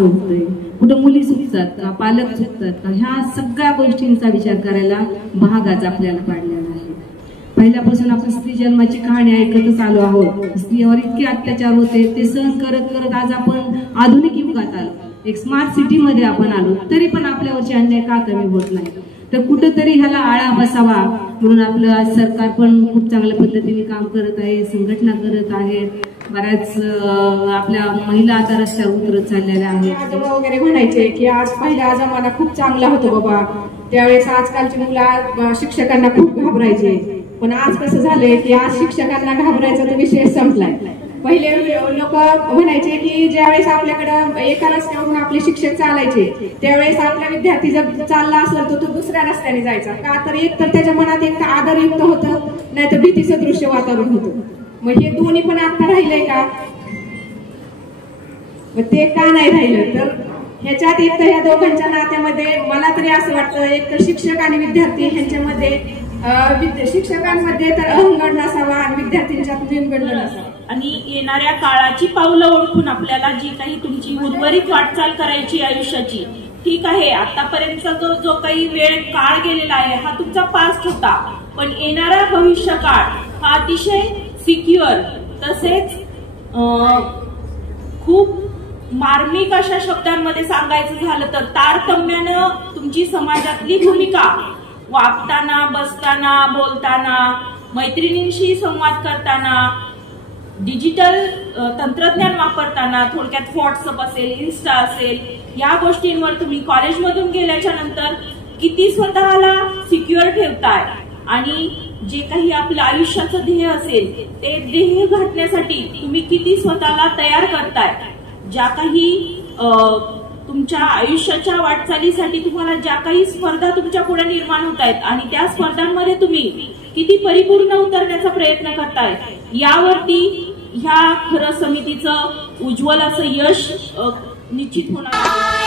असं होतंय, कुठं मुली चुकतात का, पालक चुकतात का, ह्या सगळ्या गोष्टींचा विचार करायला भाग आज आपल्याला पाडलेला आहे. पहिल्यापासून आपण स्त्री जन्माची कहाणी ऐकतच आलो आहोत. स्त्रीवर इतके अत्याचार होते, ते सहन करत करत आज आपण आधुनिक युगात आलो, एक स्मार्ट सिटी मध्ये आपण आलो, तरी पण आपल्यावरचे अन्याय का कमी होत नाही. तर कुठंतरी ह्याला आळा बसावा म्हणून आपलं आज सरकार पण खूप चांगल्या पद्धतीने काम करत आहे, संघटना करत आहेत. बऱ्याच आपल्या महिला आता रस्त्यावर उतरत चाललेल्या आहेत. आजोबा वगैरे म्हणायचे की आज पहिला जमाना खूप चांगला होता बाबा, त्यावेळेस आजकालची मुलं शिक्षकांना खूप घाबरायचे. पण आज कसं झालंय की आज शिक्षकांना घाबरायचा तो विषय संपलाय. पहिले लोक म्हणायचे की ज्यावेळेस आपल्याकडे एका रस्त्यावरून आपले शिक्षक चालायचे, त्यावेळेस आपला विद्यार्थी जर चालला असला तर तो दुसऱ्या रस्त्याने जायचा का, तर एक तर त्याच्या मनात एक आदरयुक्त होतं, नाहीतर भीतीचं दृश्य वातावरण होतं. मग हे दोन्ही पण आता राहिलंय का, मग ते का नाही राहिलं. तर ह्याच्यात एक तर ह्या दोघांच्या नात्यामध्ये मला तरी असं वाटतं, एक तर शिक्षक आणि विद्यार्थी ह्यांच्यामध्ये शिक्षकांमध्ये तर अहंगड नसावा आणि विद्यार्थ्यांच्यात न्यूनगंड नसावा. आणि येणाऱ्या काळाची पावलं ओळखून आपल्याला जी काही तुमची उर्वरित वाटचाल करायची आयुष्याची, ठीक आहे आतापर्यंतचा जो काही वेळ काळ गेलेला आहे हा तुमचा पास्ट होता, पण येणारा भविष्य काळ हा अतिशय सिक्युअर तसेच खूप मार्मिक अशा शब्दांमध्ये सांगायचं झालं तर तारतम्यानं तुमची समाजातली भूमिका वागताना, बसताना, बोलताना, मैत्रिणींशी संवाद करताना, डिजिटल तंत्रज्ञान वापरताना, थोडक्यात व्हॉट्सअप असेल, इन्स्टा असेल, या गोष्टींवर तुम्ही कॉलेजमधून गेल्याच्या नंतर किती स्वतःला सिक्युअर ठेवताय आणि जे काही आपलं आयुष्याचं ध्येय असेल ते ध्येय गाठण्यासाठी तुम्ही किती स्वतःला तयार करताय. ज्या काही तुमच्या आयुष्याच्या वाटचालीसाठी तुम्हाला ज्या काही स्पर्धा तुमच्या पुढे निर्माण होत आहेत आणि त्या स्पर्धांमध्ये तुम्ही किती परिपूर्ण उतरण्याचा प्रयत्न करताय, यावरती ह्या खरं समितीचं उज्ज्वल असं यश निश्चित होणार.